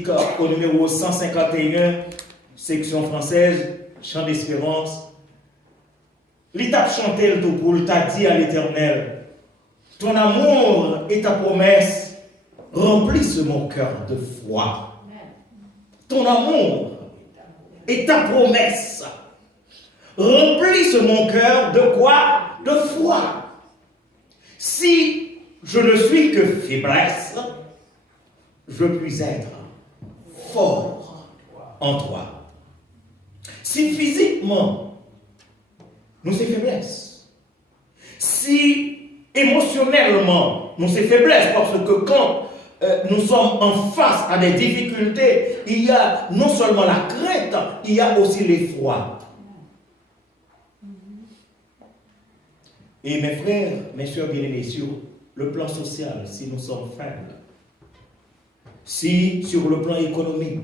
au numéro 151, section française, chant d'espérance. L'étape chantelle tout pour t'a dit à l'Éternel, ton amour et ta promesse remplissent mon cœur de foi. Ton amour et ta promesse remplissent mon cœur de quoi? De foi. Si je ne suis que faiblesse, je puis être fort en toi. Si physiquement, nous sommes faiblesses, si émotionnellement, nous sommes faiblesses, parce que quand nous sommes en face à des difficultés, il y a non seulement la crainte, il y a aussi l'effroi. Et mes frères, mes soeurs bien-aimés, sur le plan social, si nous sommes faibles, si sur le plan économique,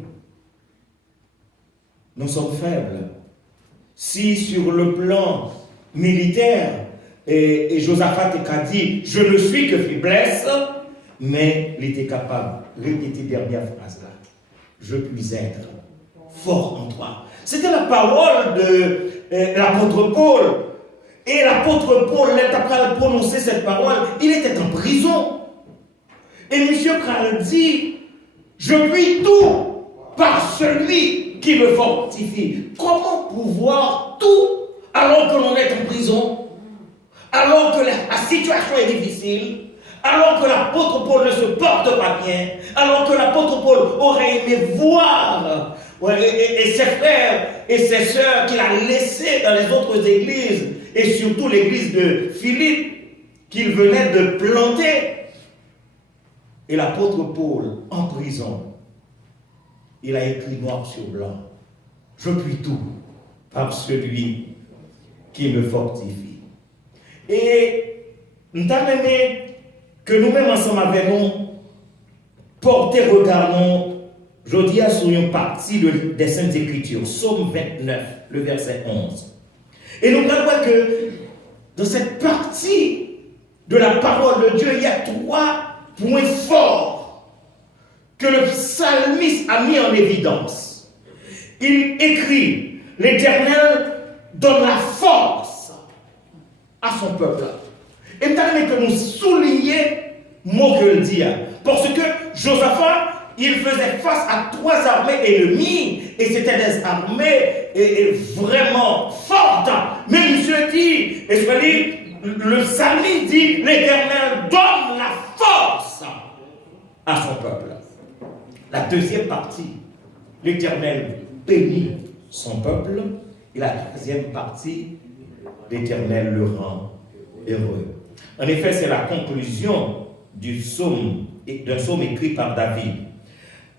nous sommes faibles, si sur le plan militaire, et Josaphat a dit, je ne suis que faiblesse, mais il était capable de répéter dernière phrase là, je puis être fort en toi. C'était la parole de l'apôtre Paul. Et l'apôtre Paul, après avoir prononcé cette parole, il était en prison. Et monsieur Kral dit, je puis tout par celui qui me fortifie. Comment pouvoir tout alors que l'on est en prison, alors que la situation est difficile, alors que l'apôtre Paul ne se porte pas bien, alors que l'apôtre Paul aurait aimé voir et ses frères et ses sœurs qu'il a laissés dans les autres églises, et surtout l'église de Philippe qu'il venait de planter. Et l'apôtre Paul, en prison, il a écrit noir sur blanc, je puis tout par celui qui me fortifie. Et nous avons aimé que nous-mêmes ensemble avec nous porter regardons, je dis à sur une partie des Saintes Écritures, Psaume 29, le verset 11. Et nous allons voir que dans cette partie de la parole de Dieu, il y a trois points forts que le psalmiste a mis en évidence. Il écrit, l'Éternel donne la force à son peuple. Et maintenant que nous souligner mot que le dit. Parce que Josaphat, il faisait face à trois armées ennemies, et c'était des armées vraiment fortes. Mais monsieur dit, le psalmiste dit, l'Éternel donne la force à son peuple. La deuxième partie, l'Éternel bénit son peuple, et la troisième partie, l'Éternel le rend heureux. En effet, c'est la conclusion d'un psaume écrit par David.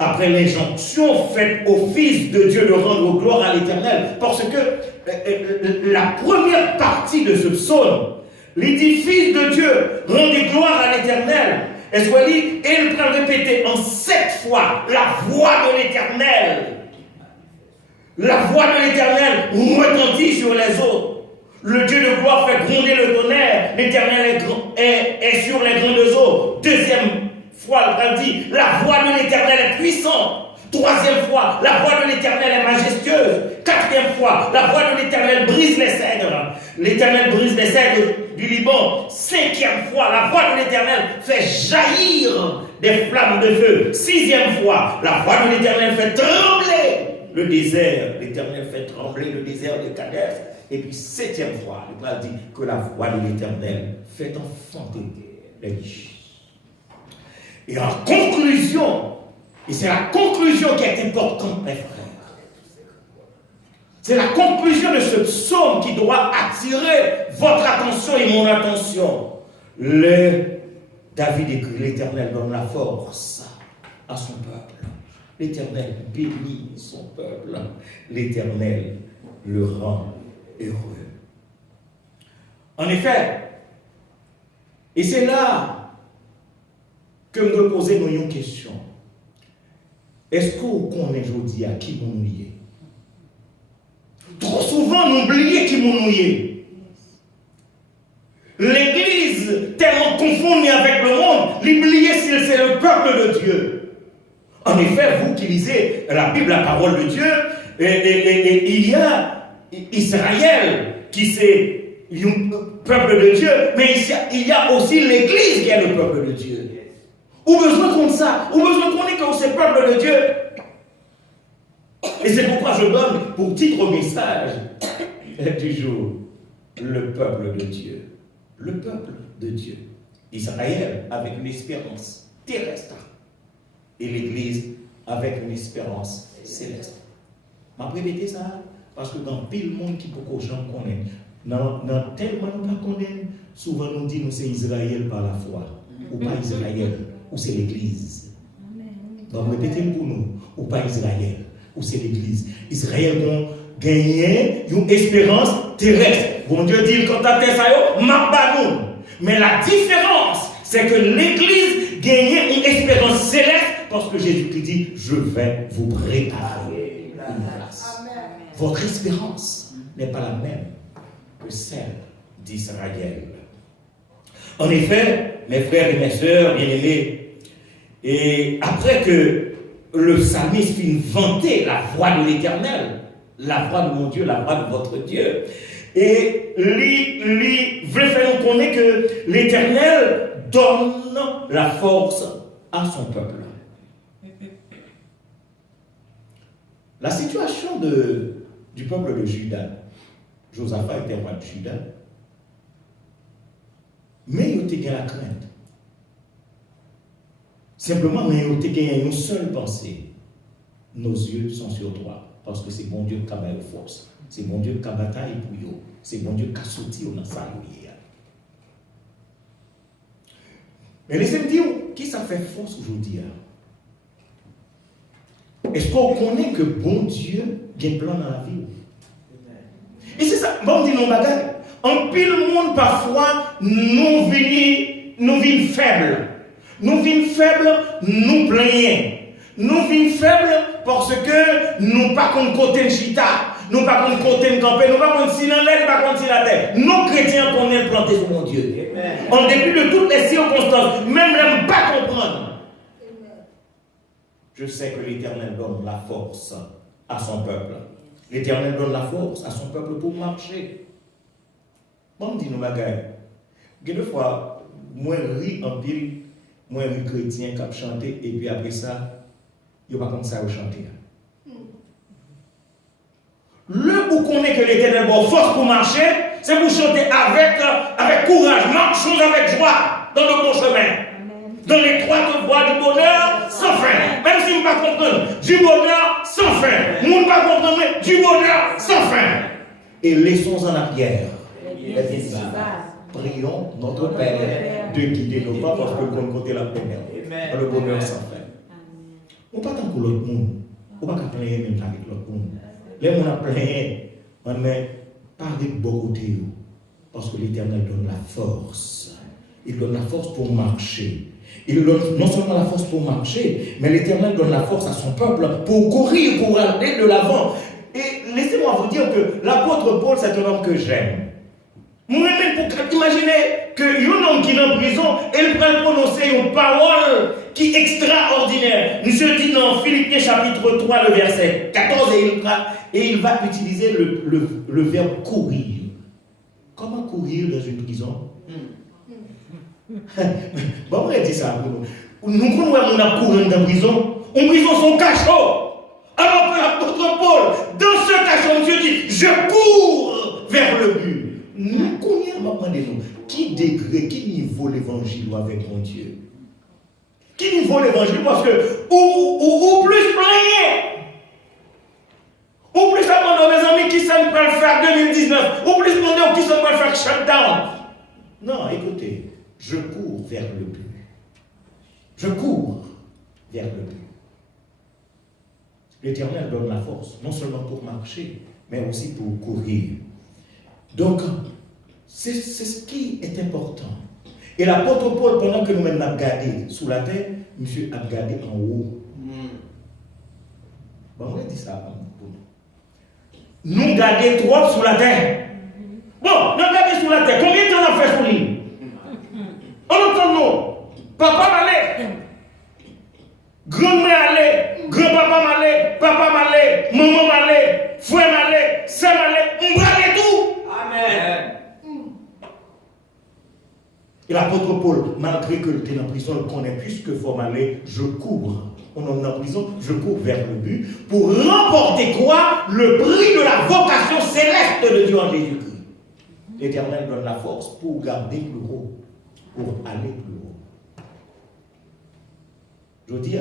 Après l'injonction faite au Fils de Dieu de rendre gloire à l'Éternel, parce que la première partie de ce psaume, il dit Fils de Dieu, rendez gloire à l'Éternel. Et il peut répéter en 7 fois la voix de l'Éternel. La voix de l'Éternel retentit sur les eaux. Le Dieu de gloire fait gronder le tonnerre. L'Éternel est sur les grandes eaux. Deuxième fois, il dit, la voix de l'Éternel est puissante. Troisième fois, la voix de l'Éternel est majestueuse. Quatrième fois, la voix de l'Éternel brise les cèdres. L'Éternel brise les cèdres du Liban. Cinquième fois, la voix de l'Éternel fait jaillir des flammes de feu. Sixième fois, la voix de l'Éternel fait trembler le désert. L'Éternel fait trembler le désert de Kadès. Et puis, septième fois, il va dire que la voix de l'Éternel fait enfanter les riches. Et en conclusion, et c'est la conclusion qui est importante, mes frères, c'est la conclusion de ce psaume qui doit attirer votre attention et mon attention. David écrit, l'Éternel donne la force à son peuple. L'Éternel bénit son peuple. L'Éternel le rend heureux. En effet, et c'est là que me poser une question. Est-ce qu'on connaît aujourd'hui à qui nous est? Trop souvent, nous oublions qui nous est. L'Église, tellement confondue avec le monde, l'oublier si c'est le peuple de Dieu. En effet, vous qui lisez la Bible, la parole de Dieu, et il y a Israël qui c'est le peuple de Dieu, mais il y a aussi l'Église qui est le peuple de Dieu. Ou besoin qu'on ça, ou besoin qu'on ait que c'est le peuple de Dieu. Et c'est pourquoi je donne pour titre au message du jour, le peuple de Dieu. Le peuple de Dieu. Israël avec une espérance terrestre. Et l'Église avec une espérance céleste. Je vais répéter ça parce que dans pile monde qui beaucoup de gens connaissent, dans tellement nous ne connaissons, souvent nous disons que c'est Israël par la foi. Ou pas Israël, ou c'est l'Église. Donc répétez pour nous, ou pas Israël, ou c'est l'Église. Israël a gagné une espérance terrestre. Bon Dieu dit quand à terre ça y est, mais la différence, c'est que l'Église gagne une espérance céleste parce que Jésus-Christ dit, je vais vous préparer une place. Votre espérance n'est pas la même que celle d'Israël. En effet, mes frères et mes sœurs bien-aimés, et après que le psalmiste finit vanter la voix de l'Éternel, la voix de mon Dieu, la voix de votre Dieu, et lui veut faire nous connaître que l'Éternel donne la force à son peuple. La situation du peuple de Juda, Josaphat était roi de Juda, mais il était la crainte. Simplement, mais il y a une seule pensée. Nos yeux sont sur toi, parce que c'est bon Dieu qui a la force. C'est bon Dieu qui a bataille pour eux. C'est bon Dieu qui a sorti dans sa vie. Mais laissez-moi dire, qui ça fait force aujourd'hui? Est-ce qu'on connaît que bon Dieu a un plan dans la vie? Et c'est ça, bon, on dit non, bagaille. En pile monde, parfois, nous venons faibles. Nous venons faibles, nous plaignons. Nous venons faibles parce que nous pas contre côté de chita, nous pas contre côté de campé, nous pas contre si dans l'air, pas contre si la terre. Nous chrétiens qu'on est plantés sur mon Dieu. En dépit de toutes les circonstances, même ne pas comprendre. Je sais que l'Éternel donne la force à son peuple. L'Éternel donne la force à son peuple pour marcher. Bon, dit nous bagaille. Deux fois, moi ris en pile, moi ris chrétien qui a chanté, et puis après ça, il n'y a pas comme ça à chanter. Le où qu'on est que l'Éternel donne force pour marcher, c'est pour chanter avec courage, marchons avec joie dans le bon chemin. Dans les trois voies du bonheur sans fin. Même si vous ne pas comprendre, du bonheur sans fin. Vous ne pas comprendre, du bonheur sans fin. Et laissons en arrière. Prions notre Père de guider nos pas parce que nous côté la première. Le bonheur sans fin. On ne pas tant que l'autre monde. On ne pas plaindre même avec l'autre monde. Les gens ont plaint, on met pas avec bon côté. Parce que l'Éternel donne la force. Il donne la force pour marcher. Il donne non seulement la force pour marcher, mais l'Éternel donne la force à son peuple pour courir, pour aller de l'avant. Et laissez-moi vous dire que l'apôtre Paul, c'est un homme que j'aime. Moi-même, pour imaginer qu'un homme qui est en prison, il peut prononcer une parole qui est extraordinaire. Monsieur dit dans Philippiens chapitre 3, le verset 14, et il va utiliser le verbe courir. Comment courir dans une prison? Bon, on a dit ça pour nous. Nous connaissons qu'on couru dans la prison. En prison, son cachot. Alors que l'apôtre Paul, dans ce cachot, Dieu dit, je cours vers le but. Nous connaissons qui degré, qui niveau l'évangile avec mon Dieu. Qui niveau l'évangile parce que, ou plus plaigner. Ou plus demander mes amis qui s'en peut faire 2019. Ou plus demander qui s'en peut faire shutdown. Non, écoutez. Je cours vers le but. Je cours vers le but. L'Éternel donne la force, non seulement pour marcher, mais aussi pour courir. Donc, c'est ce qui est important. Et l'apôtre Paul, pendant que nous-mêmes avons regardé sous la terre, monsieur a regardé en haut. Bon, on a dit ça. Nous regardons trop sous la terre. Bon, nous regardons sous la terre. Combien de temps on a fait sous l'île? On entend nous. Papa allait. grand-mère allait, grand-papa m'allait, papa m'allait, maman m'allait, frère m'allait, sœur m'allait, on allait tout. Amen. Et l'apôtre Paul, malgré que tu es en prison, il connaît plus que faut m'aller, je cours. On est en prison, je cours vers le but pour remporter quoi? Le prix de la vocation céleste de Dieu en Jésus-Christ. L'Éternel donne la force pour garder plus haut, pour aller plus haut. Je dis,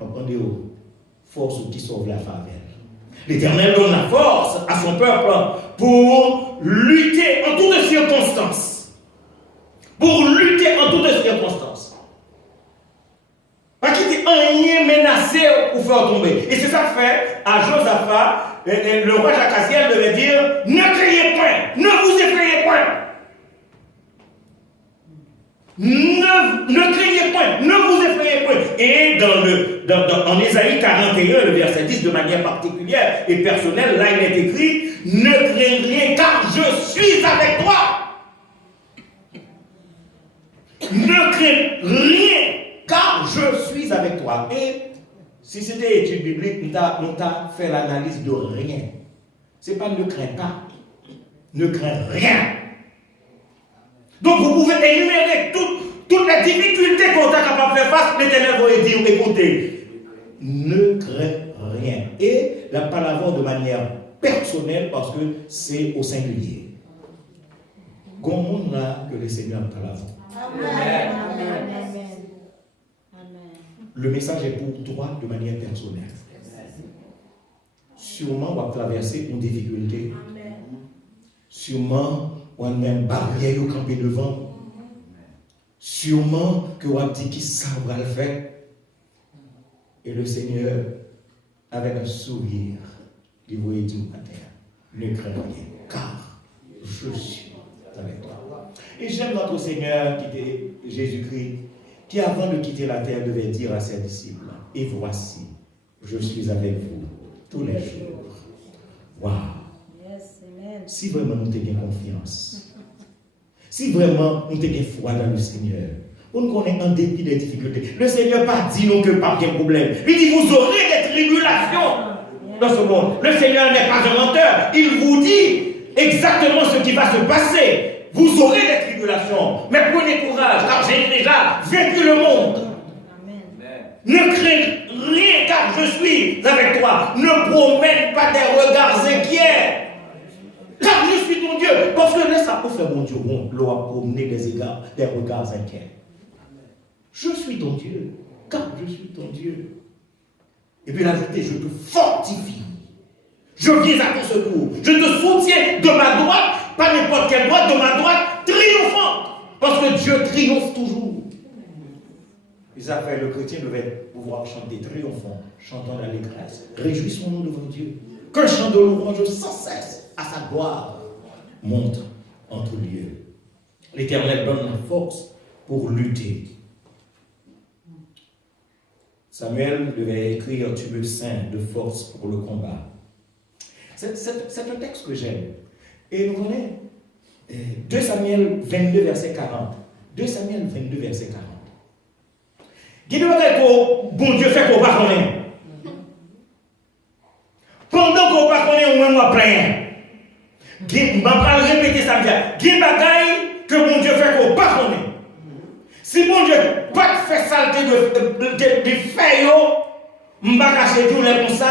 entendez, force qui sauve la faveur. L'Éternel donne la force à son peuple pour lutter en toutes circonstances. Pour lutter en toutes circonstances. Pas qu'il dit rien menacé pour faire tomber. Et c'est ça que fait à Josaphat, le roi Jacaziel devait dire, ne criez point, ne vous effrayez point. Ne criez point, ne vous effrayez point. Et en Ésaïe 41, le verset 10, de manière particulière et personnelle, là il est écrit, ne crains rien car je suis avec toi. Ne crains rien car je suis avec toi. Et si c'était étude biblique, on t'a fait l'analyse de rien. C'est pas ne crains pas. Ne crains rien. Donc vous pouvez énumérer toutes les difficultés qu'on est capable de faire face. L'Éternel va dire, écoutez, ne crains rien. Et la parole de manière personnelle parce que c'est au singulier. Comment on a que le Seigneur parle. Amen. Le message est pour toi de manière personnelle. Sûrement, on va traverser une difficulté. Sûrement, on a même barrière au camper devant. Sûrement, que on va dire qui ça va le faire. Et le Seigneur, avec un sourire, il vous dit à terre, ne crains rien, car je suis avec toi. Et j'aime notre Seigneur qui était Jésus-Christ, qui avant de quitter la terre devait dire à ses disciples, et voici, je suis avec vous tous les jours. Waouh! Si vraiment nous avons confiance, si vraiment nous avons foi dans le Seigneur, on connaît en dépit des difficultés. Le Seigneur pas dit non que pas de problème. Il dit vous aurez des tribulations dans ce monde. Le Seigneur n'est pas un menteur. Il vous dit exactement ce qui va se passer. Vous aurez des tribulations. Mais prenez courage, car j'ai déjà vaincu le monde. Amen. Ne crains rien, car je suis avec toi. Ne promène pas des regards inquiets. Car je suis ton Dieu. Parce que laisse ça pour faire mon Dieu. Bon, l'eau a promené des regards inquiets. Je suis ton Dieu. Car je suis ton Dieu. Et puis l'ajouter, je te fortifie. Je viens à ton secours. Je te soutiens de ma droite, pas n'importe quelle droite, de ma droite triomphante. Parce que Dieu triomphe toujours. Et ça fait le chrétien devait pouvoir chanter triomphant, chantant l'allégresse. Réjouissons-nous devant Dieu. Qu'un chant de louange sans cesse à sa gloire monte en tout lieu. L'Éternel donne la force pour lutter. Samuel devait écrire un tube saint de force pour le combat. C'est un texte que j'aime. Et nous connaissons 2 Samuel 22, verset 40. 2 Samuel 22, verset 40. Dis-nous que bon Dieu fait qu'on va connaître. Pendant qu'on va connaître, on va plein. Je ne vais pas répéter ça. Il y a des bagailles que bon Dieu fait qu'on va connaître. Si bon Dieu pas fait saleté de feuilles, je ne vais pas cacher tout le comme ça.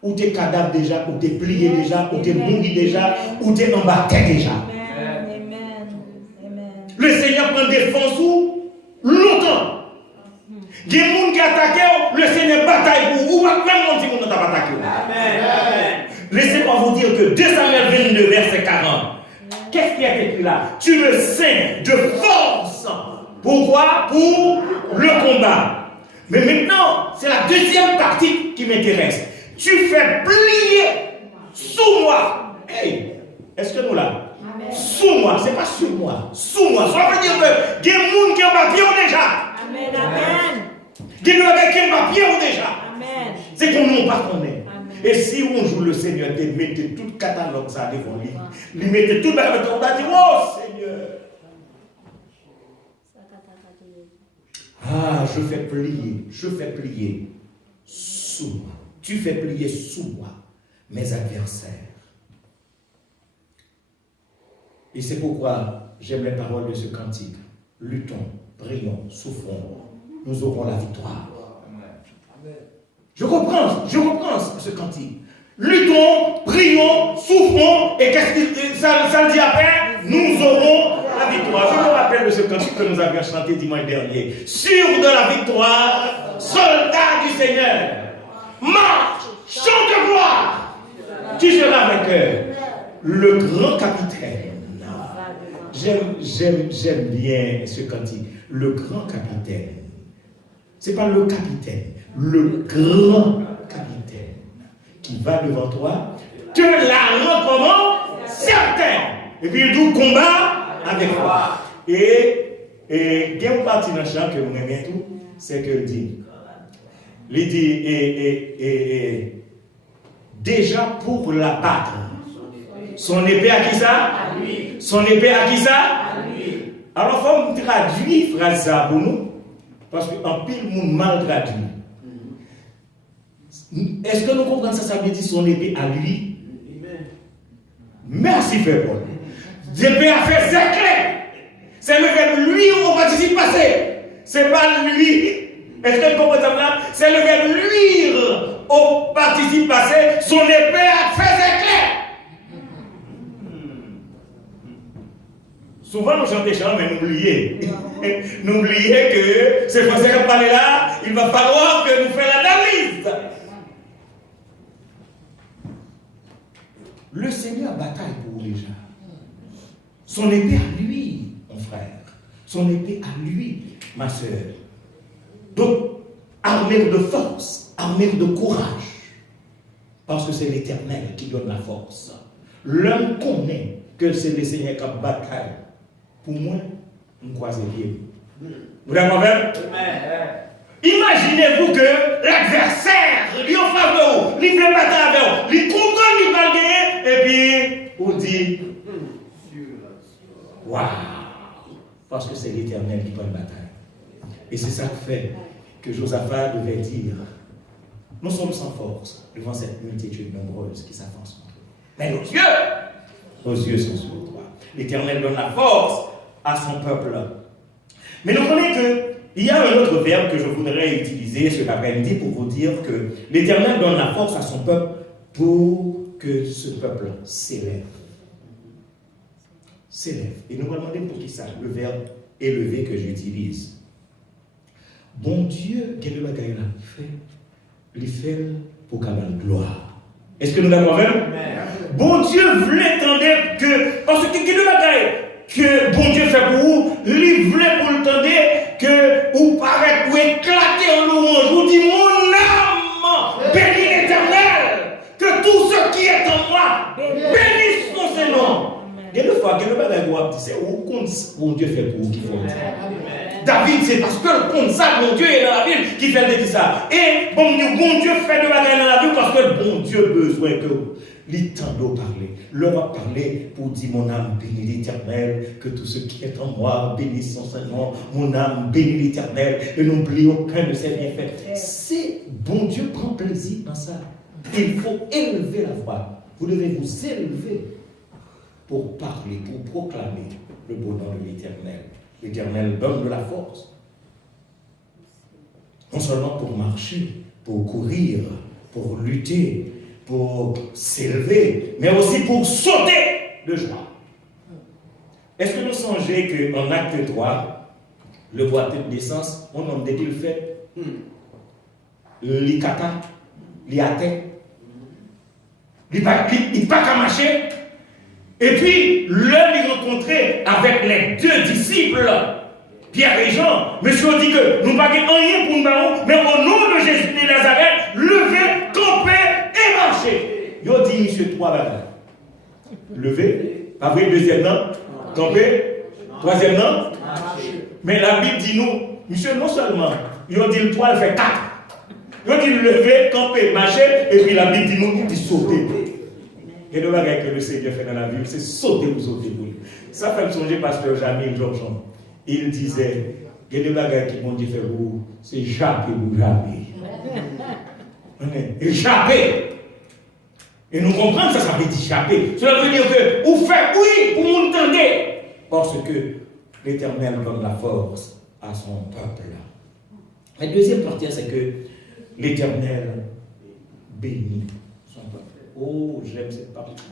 Ou t'es cadavre déjà, ou t'es plié déjà, ou t'es mouru déjà, ou t'es en bas déjà. Amen. Le Seigneur prend défense ou longtemps. Il y a des gens qui attaquent, le Seigneur bataille pour ou même si on n'a pas attaqué. Amen. Laissez-moi vous dire que 2 Samuel 22, verset 40. Qu'est-ce qui est écrit là? Tu me sains de force. Pourquoi? Pour le combat. Mais maintenant, c'est la deuxième partie qui m'intéresse. Tu fais plier sous moi. Hey, est-ce que nous là? Amen. Sous moi, c'est pas sur moi. Sous moi. Ça veut dire que il y a des gens qui ont ma pied déjà. Amen. Amen. Il y a des gens qui ont ma pied déjà. Amen. C'est qu'on ne pas connaît. Et si on joue le Seigneur, tu mettez tout le catalogue ça devant lui. Il mettez tout dans le on a dit, oh Seigneur. Ah, je fais plier sous moi. Tu fais plier sous moi mes adversaires. Et c'est pourquoi j'aime les paroles de ce cantique. Luttons, prions, souffrons, nous aurons la victoire. Je reprends ce cantique. Luttons, prions, souffrons, et qu'est-ce que ça dit après? Nous aurons la victoire. Je me rappelle de ce cantique que nous avions chanté dimanche dernier. Sûr de la victoire, soldat du Seigneur, marche, chante de gloire, tu seras vainqueur. Le grand capitaine. J'aime bien ce cantique. Le grand capitaine. Ce n'est pas le capitaine, le grand capitaine qui va devant toi, te la rend comment? Certain. Et puis il doit combat avec toi. Et il y a une partie dans le chant que vous aimez tout, c'est que il dit, déjà pour la battre, son épée à qui ça? À lui. Son épée à qui ça? À lui. Alors il faut traduire la phrase ça pour nous, parce qu'en pile, monde mal traduit. Est-ce que nous comprenons ça? Ça veut dire son épée à lui. Merci, Frère Paul. L'épée a fait c'est clair. C'est le verbe lui au participe passé. C'est pas lui. Est-ce que vous comprenez ça? C'est le verbe luire au participe passé. Son épée a fait c'est clair. Souvent nous chantons des chants, mais n'oubliez. N'oubliez que c'est français qui parle là, il va falloir que nous fassions l'analyse. Le Seigneur bataille pour les gens. Son épée à lui, mon frère. Son épée à lui, ma soeur. Donc, armée de force, armée de courage. Parce que c'est l'Éternel qui donne la force. L'homme connaît que c'est le Seigneur qui bataille. Pour moi, on croise les pieds. Vous avez compris? Imaginez-vous que l'adversaire, lui en face de vous, lui fait battre avec vous, lui comprend, lui va gagner, et puis, on dit, waouh! Parce que c'est l'Éternel qui prend la bataille. Et c'est ça qui fait que Josaphat devait dire, nous sommes sans force devant cette multitude nombreuse qui s'avance contre nous. Mais nos yeux sont sur toi. L'Éternel donne la force à son peuple. Mais nous connaissons qu'il y a un autre verbe que je voudrais utiliser cet après-midi pour vous dire que l'Éternel donne la force à son peuple pour que ce peuple s'élève. S'élève. Et nous allons demander pour qui ça, le verbe élevé que j'utilise. Bon Dieu, quel est le bagage là? Il fait pour qu'il ait la gloire. Est-ce que nous l'avons vu? Bon Dieu voulait tendre que, parce que quel est le bagage que bon Dieu fait pour vous, il voulait pour le tendre que vous paraît, vous éclatez en louange, vous dit mon âme, bénis l'Éternel, que tout ce qui est en moi, bénisse son Seigneur. Et le fois que le bagage vous dit, c'est où bon Dieu fait pour vous qui font ça. David, c'est parce que le compte ça, mon Dieu est dans la ville qui fait dire ça. Et bon Dieu fait de bagaille dans la ville parce que bon Dieu a besoin que l'Éternel parler. L'homme a parlé pour dire mon âme bénit l'Éternel, que tout ce qui est en moi bénisse son Seigneur. Mon âme bénit l'Éternel et n'oublie aucun de ses bienfaits. C'est bon Dieu prend plaisir dans ça. Il faut élever la voix. Vous devez vous élever pour parler, pour proclamer le bonheur de l'Éternel. L'Éternel donne de la force. Non seulement pour marcher, pour courir, pour lutter, pour s'élever, mais aussi pour sauter de joie. Est-ce que nous songez qu'en acte 3, le boiteux de naissance, on en dit le fait, l'ikata, l'iate, il n'est pas qu'à marcher. Et puis, l'un est rencontré avec les deux disciples, Pierre et Jean. Monsieur dit que nous n'avons pas rien pour nous, mais au nom de Jésus de Nazareth, levez, campez et marchez. Ils ont dit, monsieur, trois bagages. Levez, pas vrai, deuxième nom, campez, troisième nom, mais la Bible dit nous, monsieur, non seulement, ils ont dit le 3, il fait 4. Ils ont dit lever, camper, marcher, et puis la Bible dit nous, il sauter. Et le bagage que le Seigneur fait dans la Bible, c'est sauter pour sauter pour lui. Ça fait me songer pasteur Jamil Georgeon. Il disait, Il y a des bagages qui vont dire c'est japper ou japper. Japper. Et nous comprenons ça veut dire japper. Cela veut dire que vous faites oui pour nous entendre. Parce que l'Éternel donne la force à son peuple. La deuxième partie, c'est que l'Éternel bénit son peuple. Oh, j'aime cette partie.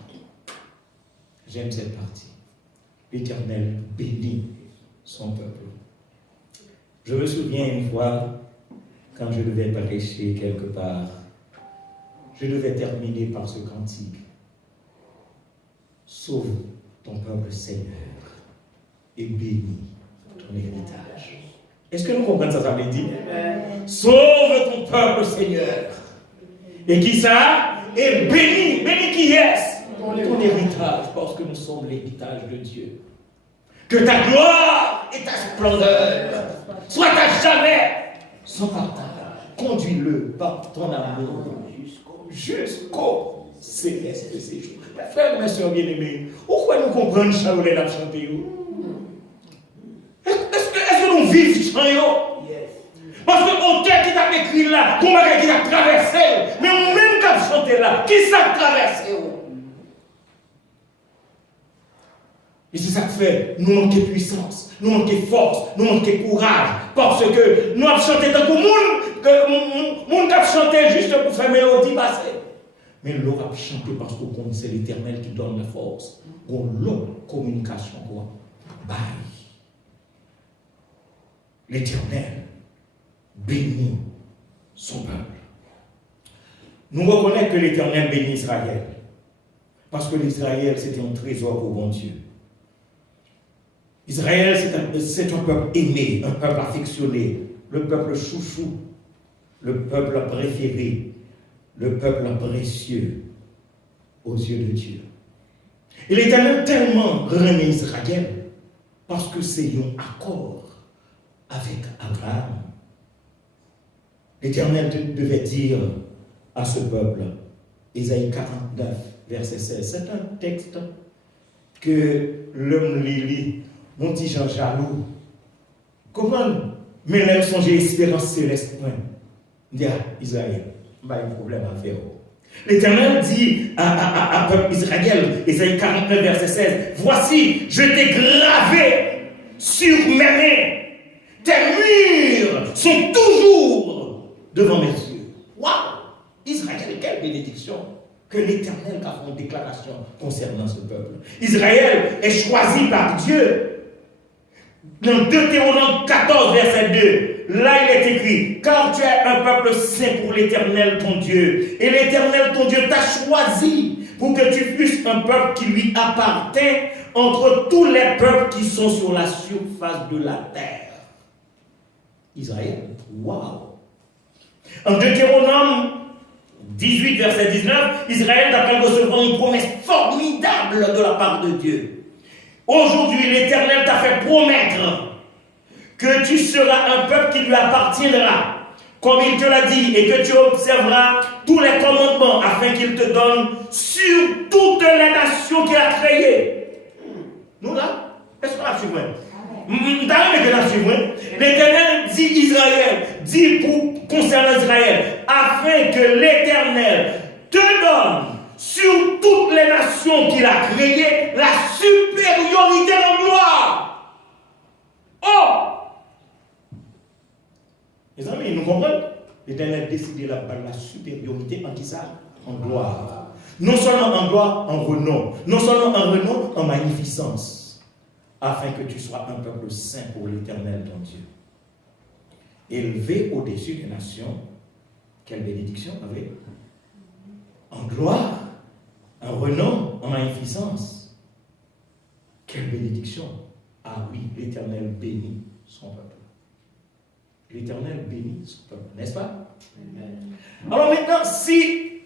J'aime cette partie. L'Éternel bénit son peuple. Je me souviens une fois, quand je devais prêcher quelque part, je devais terminer par ce cantique. Sauve ton peuple, Seigneur, et bénis ton héritage. Est-ce que nous comprenons ça veut dire? Sauve ton peuple, Seigneur. Et qui ça? Et bénis. Bénis qui est? Ton héritage, parce que nous sommes l'héritage de Dieu. Que ta gloire et ta splendeur soient à jamais sans partage. Conduis-le par ton amour jusqu'au céleste de ces jours. Mes frères, mes soeurs bien-aimés, pourquoi nous comprenons Charolais à chanter? Est-ce que nous vivons chant? Parce que l'auteur qui t'a écrit là, qu'on va qui t'a traversé, mais nous-mêmes qui avons chanté là, qui s'est traversé? Et c'est ça qui fait, nous manquons puissance, nous manquons force, nous manquons courage, parce que nous avons chanté tant que nous avons chanté juste pour faire mélodie passée. Mais l'on a chanté parce que c'est l'Éternel qui donne la force. On l'autre communication, quoi. Bye. L'Éternel bénit son peuple. Nous reconnaissons que l'Éternel bénit Israël. Parce que l'Israël, c'était un trésor pour bon Dieu. Israël, c'est un peuple aimé, un peuple affectionné, le peuple chouchou, le peuple préféré, le peuple précieux aux yeux de Dieu. Et l'Éternel tellement remet Israël parce que c'est un accord avec Abraham. L'Éternel devait dire à ce peuple, Ésaïe 49, verset 16, c'est un texte que l'homme lit, mon petit Jean jaloux. Comment mes lèvres songer espérance céleste? Dit à Israël, il y a un problème à faire. L'Éternel dit à peuple Israël, Ésaïe 49, verset 16, voici, je t'ai gravé sur mes mains. Tes murs sont toujours devant mes yeux. Waouh! Israël, quelle bénédiction! Que l'Éternel a fait une déclaration concernant ce peuple. Israël est choisi par Dieu. Dans Deutéronome 14, verset 2, là il est écrit, car tu es un peuple saint pour l'Éternel ton Dieu. Et l'Éternel ton Dieu t'a choisi pour que tu fusses un peuple qui lui appartient entre tous les peuples qui sont sur la surface de la terre. Israël, waouh! En Deutéronome 18, verset 19, Israël d'après recevoir une promesse formidable de la part de Dieu. Aujourd'hui, l'Éternel t'a fait promettre que tu seras un peuple qui lui appartiendra, comme il te l'a dit, et que tu observeras tous les commandements afin qu'il te donne sur toutes les nations qu'il a créées. Nous là, est-ce qu'on a suivi? L'Éternel dit Israël, dit concernant Israël, afin que l'Éternel te donne sur toutes les nations qu'il a créées la supériorité en gloire. Oh! Les amis, nous comprenons? L'Éternel a décidé la supériorité en qui ça? En gloire. Non seulement en gloire, en renom. Non seulement en renom, en magnificence. Afin que tu sois un peuple saint pour l'Éternel ton Dieu. Élevé au-dessus des nations. Quelle bénédiction avec? En gloire, en renom, en magnificence. Quelle bénédiction! Ah oui, l'Éternel bénit son peuple. L'Éternel bénit son peuple, n'est-ce pas? Alors maintenant, si,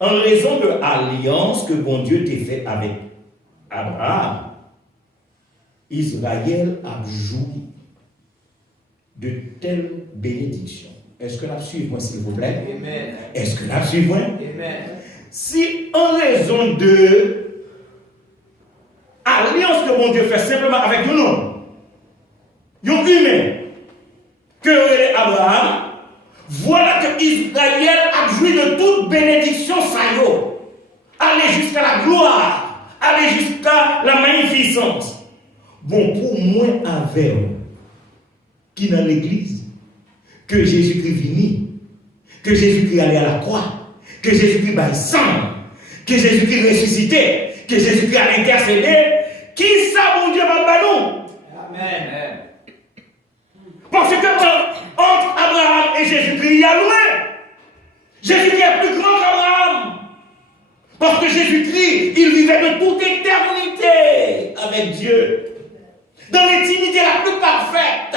en raison de l'alliance que bon Dieu t'a fait avec Abraham, Israël a joui de telles bénédictions. Est-ce que la suivez-moi, s'il vous plaît? Amen. Est-ce que la suivez-moi? Amen. Si en raison de alliance que bon Dieu fait simplement avec un homme, un humain, que Abraham, voilà que Israël a joui de toute bénédiction saillot, aller jusqu'à la gloire, aller jusqu'à la magnificence. Bon, pour moi, avec qui dans l'église, que Jésus-Christ vini, que Jésus-Christ allait à la croix, que Jésus-Christ bat sang, que Jésus-Christ ressuscité, que Jésus-Christ a intercédé, qui ça, mon Dieu, va nous? Amen. Parce que entre Abraham et Jésus-Christ, il y a loin. Jésus-Christ est plus grand qu'Abraham. Parce que Jésus-Christ, il vivait de toute éternité avec Dieu. Dans l'intimité la plus parfaite.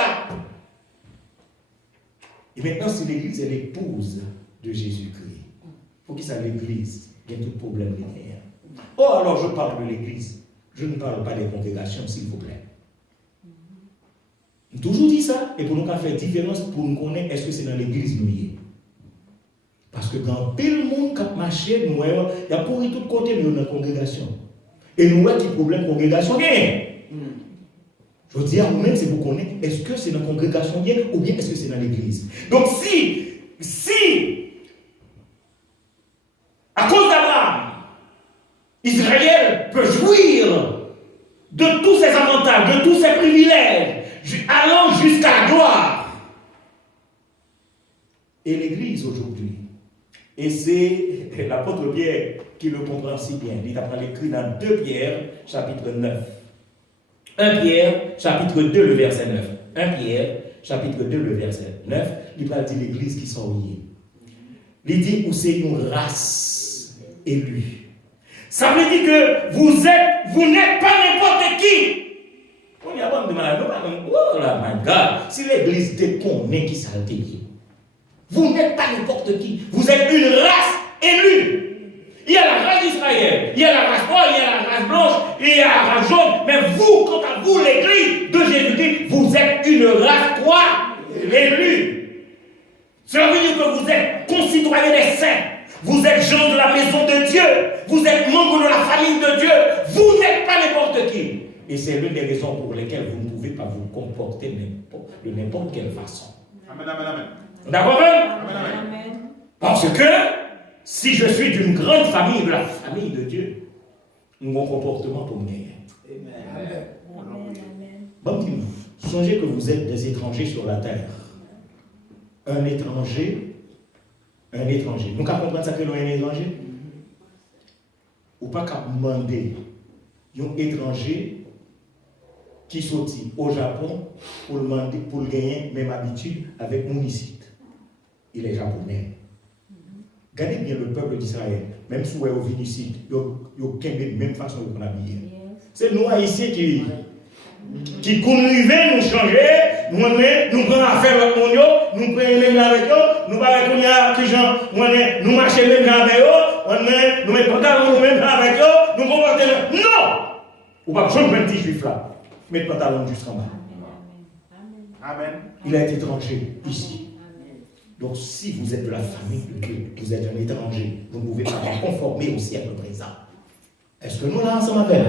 Et maintenant, si l'Église est l'épouse de Jésus-Christ, il faut qu'il soit l'Église. Il y a tout problème derrière. Oh, alors je parle de l'Église. Je ne parle pas des congrégations, s'il vous plaît. J'ai toujours dit ça, et pour nous faire différence, pour nous connaître, est-ce que c'est dans l'église nous y est. Parce que quand tout le monde qui a marché, nous voyons, il y a pourri tout côté de notre congrégation. Et nous voyons qu'il problème congrégation bien. Je veux dire, vous-même, c'est vous connaître, est-ce que c'est dans la congrégation bien, ou bien est-ce que c'est dans l'église. Donc si, à cause d'Abraham, Israël peut jouir de tous ses avantages, de tous ses privilèges, allant jusqu'à la gloire. Et l'Église aujourd'hui, et c'est l'apôtre Pierre qui le comprend si bien, il a écrit dans 2 Pierre, chapitre 9. 1 Pierre, chapitre 2, le verset 9. 1 Pierre, chapitre 2, le verset 9, il va dire l'Église qui sont liées. Il dit où c'est une race élue. Ça veut dire que vous n'êtes pas n'importe qui. On y a pas de malade, oh là, my God, si l'église te connaît qui ça te dit, vous n'êtes pas n'importe qui, vous êtes une race élue. Il y a la race d'Israël, il y a la race noire, il y a la race blanche, il y a la race jaune, mais vous, quant à vous, l'église de Jésus-Christ, vous êtes une race quoi? Élue. Cela veut dire que vous êtes concitoyens des saints. Vous êtes gens de la maison de Dieu. Vous êtes membres de la famille de Dieu. Vous n'êtes pas n'importe qui. Et c'est l'une des raisons pour lesquelles vous ne pouvez pas vous comporter de n'importe quelle façon. Amen, amen, amen. D'accord? Amen. Parce que si je suis d'une grande famille, de la famille de Dieu, mon comportement pour me gagner. Amen. Bon, songez que vous êtes des étrangers sur la terre. Un étranger. Nous qu'à comprendre ça que nous sommes un étranger. Ou pas qu'à demander un étranger qui sortit au Japon pour le gagner même habitude avec mon ici. Il est japonais. Regardez bien le peuple d'Israël. Même si vous êtes venu ici, il y a la même façon de nous habiller. C'est nous haïtiens qui conrivaient nous changer. Nous prenons affaire avec nous, nous prenons même avec eux, nous parlons nous marchons même avec eux, nous mettons pantalon même avec eux, nous comportons. Non! Ou pas besoin de un petit juif là. Mettre pantalon jusqu'en bas. Amen. Il est étranger ici. Donc si vous êtes de la famille de Dieu, vous êtes un étranger, vous ne pouvez pas vous conformer au siècle présent. Est-ce que nous là ensemble avec?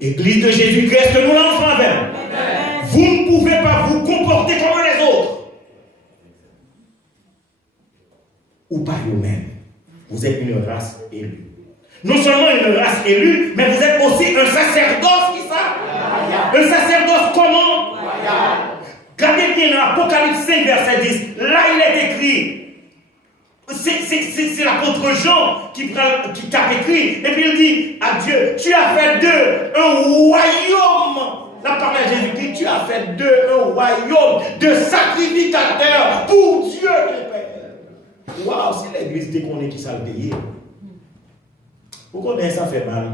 Église de Jésus-Christ, est-ce que nous là ensemble avec? Vous ne pouvez pas vous comporter comme les autres. Ou pas vous-même. Vous êtes une race élue. Non seulement une race élue, mais vous êtes aussi un sacerdoce, qui ça? Un sacerdoce comment? Regardez bien dans Apocalypse 5, verset 10. Là, il est écrit. C'est l'apôtre Jean qui t'a écrit. Et puis il dit à Dieu, tu as fait d'eux un royaume. La parole de Jésus-Christ, tu as fait d'eux un royaume de sacrificateurs pour Dieu. Waouh, si l'église déconne qui ça le paye. Vous connaissez, ça fait mal.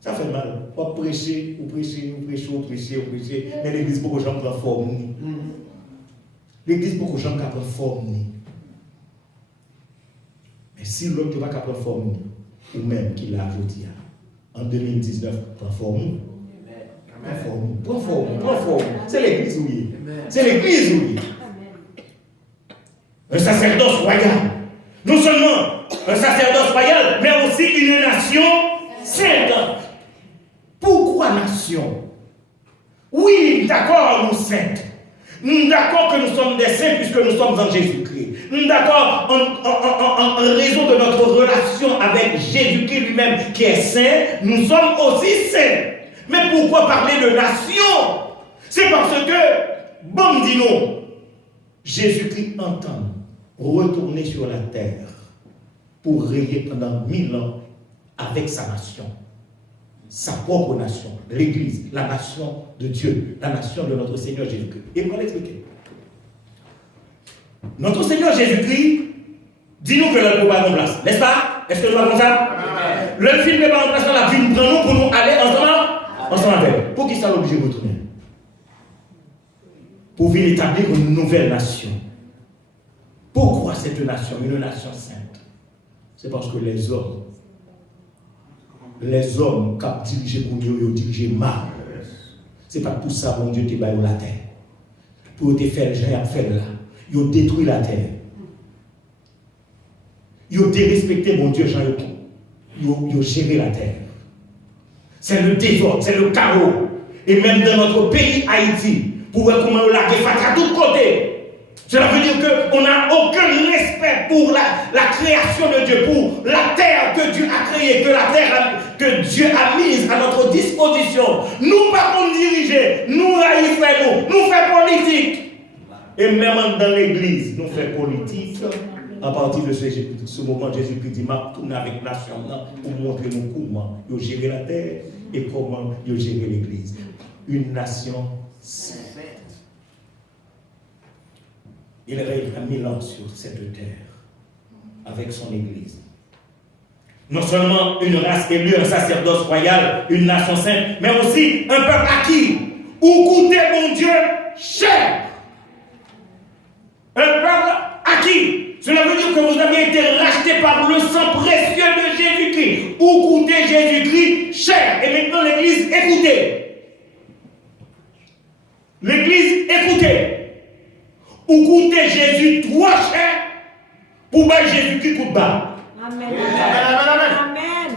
Ça fait mal. On prêcher, on prêcher. Mais l'église, beaucoup de gens prennent forme. L'église, beaucoup de gens prennent forme. Mais si l'autre ne va pas prendre forme, ou même qu'il l'a ajouté en 2019, prend forme. Prends forme. C'est l'église où il est. C'est l'église où il est. Un sacerdoce royal. Non seulement un sacerdoce royal, mais aussi une nation sainte. Pourquoi nation? Oui, d'accord, nous saintes. Nous d'accord que nous sommes des saints puisque nous sommes en Jésus-Christ. Nous d'accord en raison de notre relation avec Jésus-Christ lui-même qui est saint, nous sommes aussi saints. Mais pourquoi parler de nation? C'est parce que, bon dis-nous, Jésus-Christ entend retourner sur la terre pour régner pendant 1000 ans avec sa nation. Sa propre nation, l'Église, la nation de Dieu, la nation de notre Seigneur Jésus-Christ. Et pour l'expliquer. Notre Seigneur Jésus-Christ, dis-nous que le pas en place, n'est-ce pas? Est-ce que nous avons ça? Le film n'est pas en place, la vie nous prend nous pour nous aller ensemble avec. Pour qui ça l'oblige de retourner? Pour venir établir une nouvelle nation. Pourquoi cette nation, une nation sainte? C'est parce que les hommes qui ont dirigé pour Dieu, ils ont dirigé mal. Ce n'est pas tout ça, mon Dieu, qui a la terre. Pour te faire, j'ai fait là. Ils ont détruit la terre. Ils ont dérespecté mon Dieu, ils ont géré la terre. C'est le désordre, c'est le chaos. Et même dans notre pays, Haïti, pour voir comment on l'a fait à tous côtés. Cela veut dire qu'on n'a aucun respect pour la création de Dieu, pour la terre que Dieu a créée, que Dieu a mise à notre disposition. Nous pas pour diriger, nous haïssons, nous faisons politique. Et même dans l'église, nous faisons politique. À partir de ce moment, Jésus-Christ dit, m'a tourné avec nation pour montrer nous comment il gérer la terre et comment il gérer l'église. Une nation sainte. Il règnera 1000 ans sur cette terre avec son église. Non seulement une race élue, un sacerdoce royal, une nation sainte, mais aussi un peuple acquis, où coûtait mon Dieu cher. Un peuple acquis. Cela veut dire que vous avez été racheté par le sang précieux de Jésus-Christ. Où coûtait Jésus-Christ cher. Et maintenant l'église, écoutez. L'église, écoutez. Où coûtait Jésus trop cher pour battre Jésus-Christ coûte bas. Amen. Amen.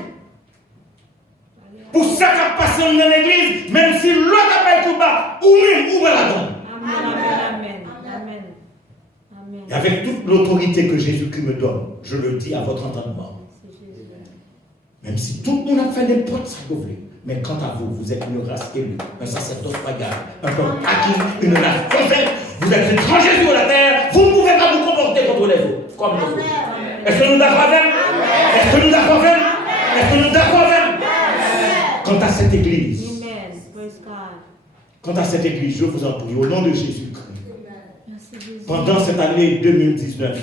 Pour ça qui passe dans l'église, même si l'autre a pas coûte bas, ou même où va la donne. Amen. Et avec toute l'autorité que Jésus-Christ me donne, je le dis à votre entendement. Même si tout le monde a fait n'importe ce que vous voulez. Mais quant à vous, vous êtes une race élue, un sacerdoce royal, un peuple acquis, une race prophète. Vous êtes étrangers sur la terre, vous ne pouvez pas vous comporter contre les autres, comme les autres. Est-ce que nous d'accord avec? Est-ce que nous d'accord avec? Est-ce que nous d'accord avec? Quant à cette église, quant à cette église, je vous en prie, au nom de Jésus-Christ, pendant cette année 2019,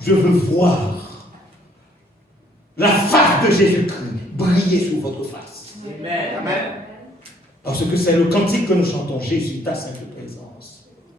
je veux voir la face de Jésus-Christ briller sur votre face. Amen. Parce que c'est le cantique que nous chantons, Jésus, ta sainte présence.